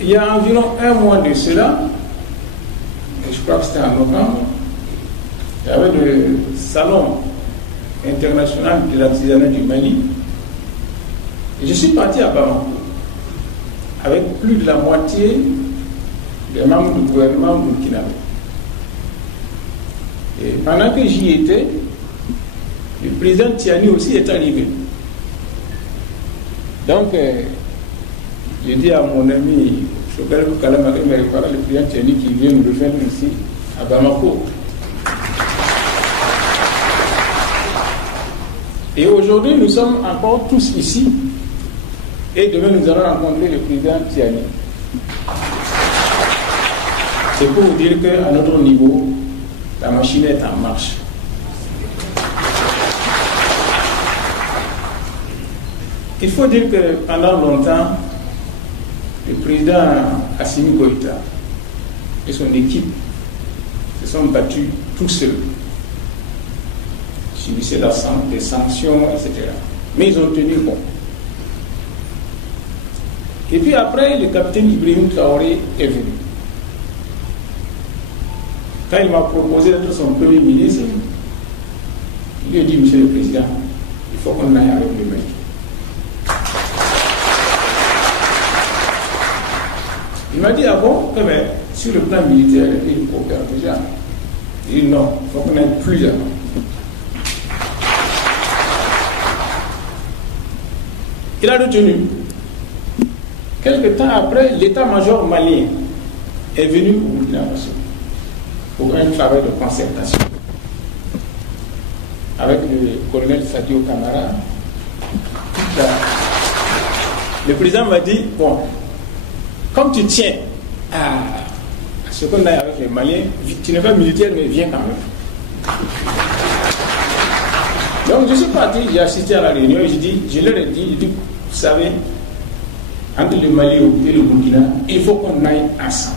Il y a environ un mois de cela, et je crois que c'était en novembre, il y avait le salon international de l'artisanat du Mali. Et je suis parti à Bamako avec plus de la moitié des membres du gouvernement burkinabé. Et pendant que j'y étais, le président Tiani aussi est arrivé. Donc, j'ai dit à mon ami Chokal Kalamari, le président Tiani qui vient nous rejoindre ici à Bamako. Et aujourd'hui, nous sommes encore tous ici. Et demain, nous allons rencontrer le président Tiani. C'est pour vous dire qu'à notre niveau, la machine est en marche. Il faut dire que pendant longtemps, le président Assimi Goïta et son équipe se sont battus tout seuls. Subissaient des sanctions, etc. Mais ils ont tenu bon. Et puis après, le capitaine Ibrahim Traoré est venu. Quand il m'a proposé d'être son premier ministre, il lui a dit, Monsieur le Président, il faut qu'on aille avec le Mali. Il m'a dit, ah bon, sur le plan militaire, il coopère déjà. Il dit, non, il faut qu'on aille plus avant. Il a retenu. Quelque temps après, l'état-major malien est venu au Burkina Faso pour un travail de concertation avec le colonel Sadio Camara. Le président m'a dit, bon, comme tu tiens à ce qu'on a avec les Maliens, tu n'es pas militaire, mais viens quand même. Donc je suis parti, j'ai assisté à la réunion et je leur ai dit, vous savez, entre le Mali et le Burkina, il faut qu'on aille ensemble.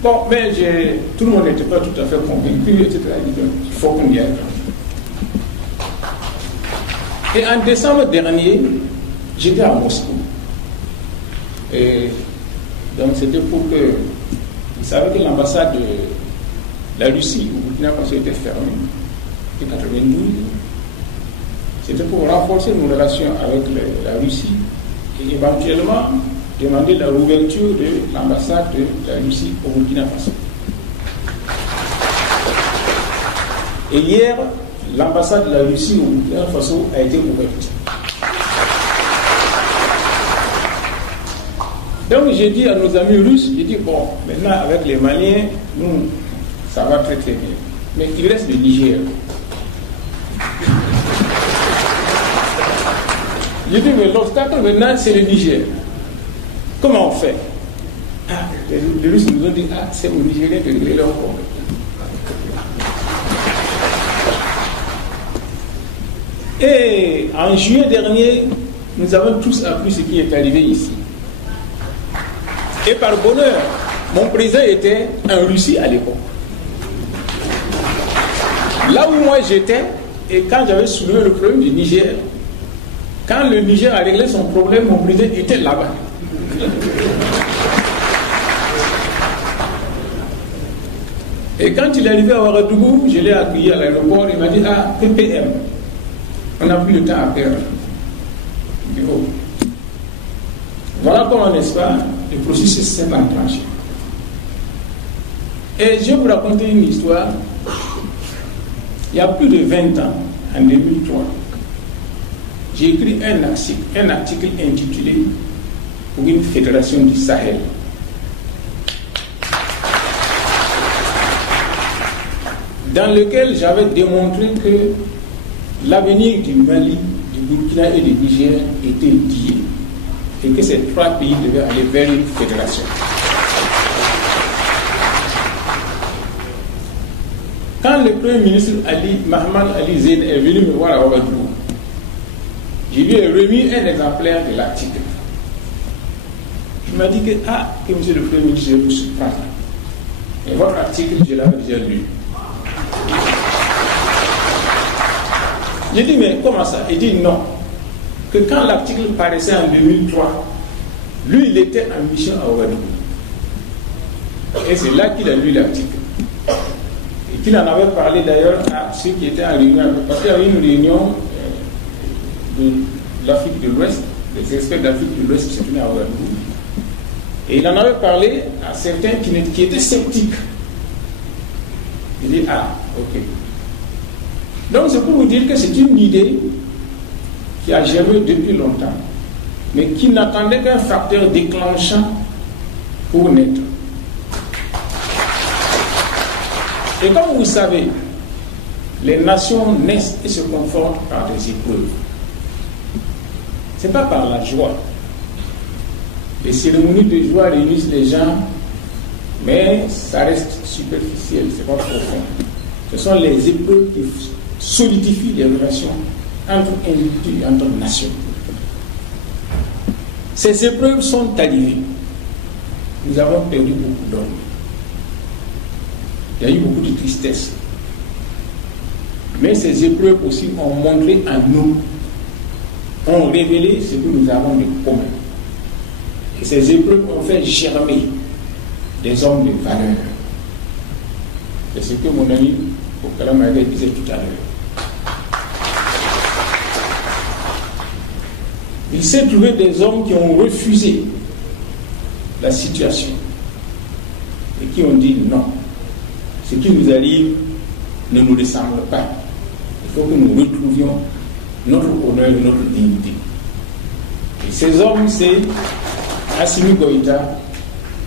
Bon, mais tout le monde n'était pas tout à fait convaincu, etc. Il faut qu'on y aille. Et en décembre dernier, j'étais à Moscou. Et donc c'était pour que... Vous savez que l'ambassade de la Russie au Burkina Faso était fermée en 1992. C'était pour renforcer nos relations avec la Russie et éventuellement demander la rouverture de l'ambassade de la Russie au Burkina Faso. Et hier, l'ambassade de la Russie au Burkina Faso a été ouverte. Donc j'ai dit à nos amis russes, j'ai dit, bon, maintenant avec les Maliens, nous, ça va très très bien. Mais il reste le Niger. J'ai dit, mais l'obstacle maintenant, c'est le Niger. Comment on fait? Les Russes nous ont dit, c'est au Nigérien de régler leur problème. Et en juillet dernier, nous avons tous appris ce qui est arrivé ici. Et par bonheur, mon président était en Russie à l'époque. Là où moi j'étais, et quand j'avais soulevé le problème du Niger, quand le Niger a réglé son problème, mon président était là-bas. Et quand il est arrivé à Ouagadougou, je l'ai accueilli à l'aéroport, il m'a dit, PPM, on n'a plus le temps à perdre. Il dit, oh. Voilà comment, n'est-ce pas, le processus s'est enclenché. Et je vais vous raconter une histoire. Il y a plus de 20 ans, en 2003, j'ai écrit un article intitulé pour une fédération du Sahel. Dans lequel j'avais démontré que l'avenir du Mali, du Burkina et du Niger était lié et que ces trois pays devaient aller vers une fédération. Quand le Premier ministre Mahaman Ali Zeid est venu me voir à Ouagadougou, je lui ai remis un exemplaire de l'article. Il m'a dit que monsieur le Premier ministre, je vais vous surprendre. Et votre article, je l'avais déjà lu. J'ai dit, mais comment ça? Il dit non. que quand l'article paraissait en 2003, lui, il était en mission à Ouagadougou. Et c'est là qu'il a lu l'article. Et qu'il en avait parlé d'ailleurs à ceux qui étaient en réunion. Parce qu'il y avait une réunion de l'Afrique de l'Ouest, des experts d'Afrique de l'Ouest qui se tenaient à Ouagadougou. Et il en avait parlé à certains qui étaient sceptiques. Il dit, ah, ok. Donc c'est pour vous dire que c'est une idée qui a germé depuis longtemps, mais qui n'attendait qu'un facteur déclenchant pour naître. Et comme vous savez, les nations naissent et se confortent par des épreuves. Ce n'est pas par la joie. Les cérémonies de joie réunissent les gens, mais ça reste superficiel, c'est pas profond. Ce sont les épreuves qui solidifient les relations entre individus et entre nations. Ces épreuves sont arrivées. Nous avons perdu beaucoup d'hommes. Il y a eu beaucoup de tristesse. Mais ces épreuves aussi ont montré en nous, ont révélé ce que nous avons de commun. Et ces épreuves ont fait germer des hommes de valeur. C'est ce que mon ami Okala Maïga disait tout à l'heure. Il s'est trouvé des hommes qui ont refusé la situation et qui ont dit non. Ce qui nous arrive ne nous ressemble pas. Il faut que nous retrouvions notre honneur et notre dignité. Et ces hommes, c'est Assimi Goïta,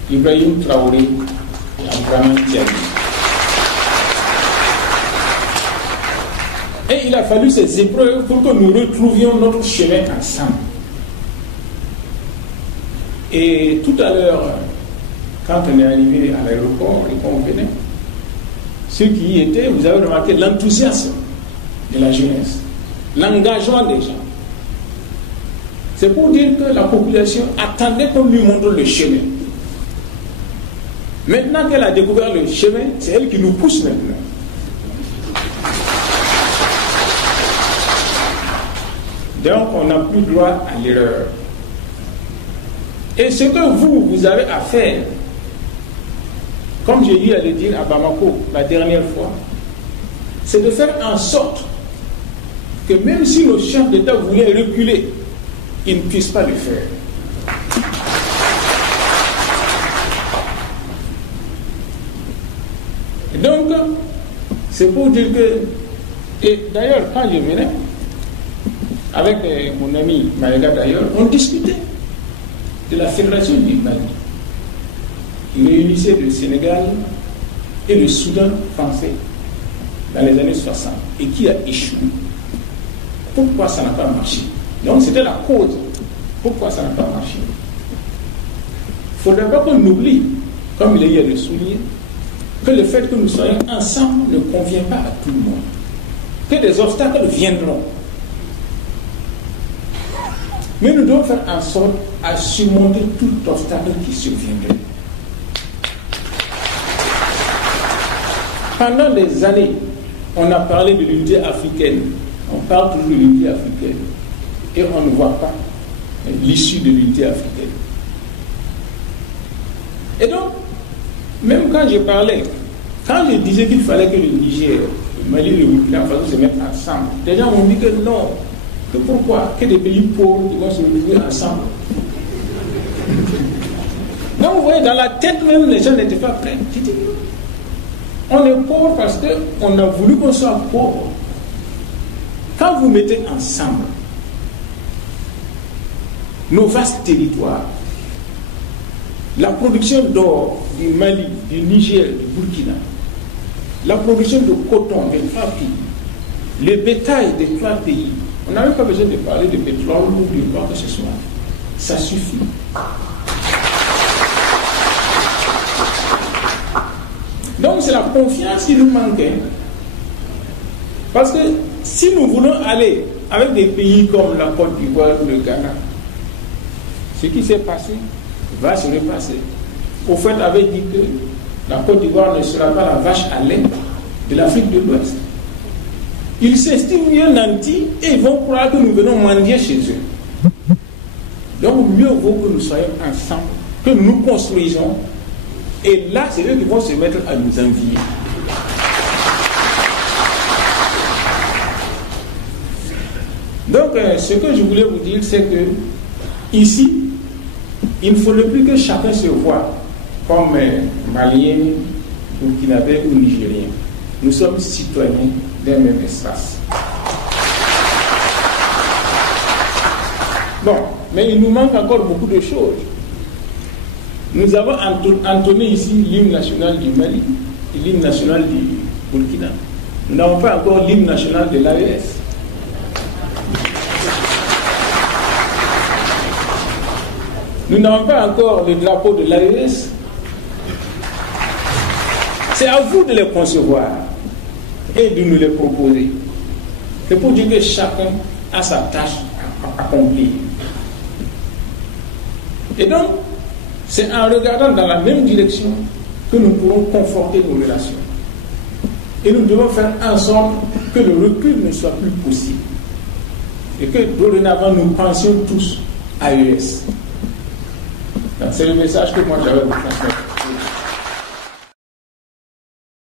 Ibrahim Traoré et Abdraman Tiani. Et il a fallu ces épreuves pour que nous retrouvions notre chemin ensemble. Et tout à l'heure, quand on est arrivé à l'aéroport et qu'on venait, ceux qui y étaient, vous avez remarqué l'enthousiasme de la jeunesse, l'engagement des gens. C'est pour dire que la population attendait qu'on lui montre le chemin. Maintenant qu'elle a découvert le chemin, c'est elle qui nous pousse maintenant. Donc on n'a plus droit à l'erreur. Et ce que vous avez à faire, comme j'ai eu à le dire à Bamako la dernière fois, c'est de faire en sorte que même si nos chefs d'État voulaient reculer, ils ne puissent pas le faire. Et donc, c'est pour dire que, et d'ailleurs, quand je venais, avec mon ami Maïga d'ailleurs, on discutait de la fédération du Mali. Il réunissait le Sénégal et le Soudan français dans les années 60 et qui a échoué. Pourquoi ça n'a pas marché? Donc c'était la cause. Pourquoi ça n'a pas marché? Il ne faudrait pas qu'on oublie, comme il y a eu à le souligner, que le fait que nous soyons ensemble ne convient pas à tout le monde. Que des obstacles viendront. Mais nous devons faire en sorte à surmonter tout obstacle qui surviendrait. Pendant des années, on a parlé de l'unité africaine. On parle toujours de l'unité africaine. Et on ne voit pas l'issue de l'unité africaine. Et donc, même quand je parlais, quand je disais qu'il fallait que le Niger, le Mali et le Burkina Faso se mettent ensemble, des gens m'ont dit que non, que pourquoi, que des pays pauvres qui vont se retrouver ensemble. Donc vous voyez, dans la tête même, les gens n'étaient pas prêts. J'ai dit, on est pauvre parce qu'on a voulu qu'on soit pauvre. Quand vous mettez ensemble nos vastes territoires, la production d'or du Mali, du Niger, du Burkina, la production de coton des trois pays, le bétail des trois pays, on n'a même pas besoin de parler de pétrole ou de quoi que ce soit. Ça suffit. Donc c'est la confiance qui nous manquait. Parce que si nous voulons aller avec des pays comme la Côte d'Ivoire ou le Ghana, ce qui s'est passé va se repasser. Au fait, avait dit que la Côte d'Ivoire ne sera pas la vache à lait de l'Afrique de l'Ouest. Ils s'estiment mieux nantis et ils vont croire que nous venons mendier chez eux. Donc mieux vaut que nous soyons ensemble, que nous construisons, et là c'est eux qui vont se mettre à nous envier. Donc ce que je voulais vous dire, c'est que ici, il ne faudrait plus que chacun se voie comme Malien, Burkinabé ou Nigérien. Nous sommes citoyens d'un même espace. Bon, mais il nous manque encore beaucoup de choses. Nous avons entonné ici l'hymne national du Mali et l'hymne national du Burkina. Nous n'avons pas encore l'hymne national de l'AES. Nous n'avons pas encore le drapeau de l'AES. C'est à vous de les concevoir et de nous les proposer. C'est pour dire que chacun a sa tâche à accomplir. Et donc, c'est en regardant dans la même direction que nous pourrons conforter nos relations. Et nous devons faire en sorte que le recul ne soit plus possible. Et que dorénavant, nous pensions tous à AES. C'est le message que moi j'avais à vous transmettre.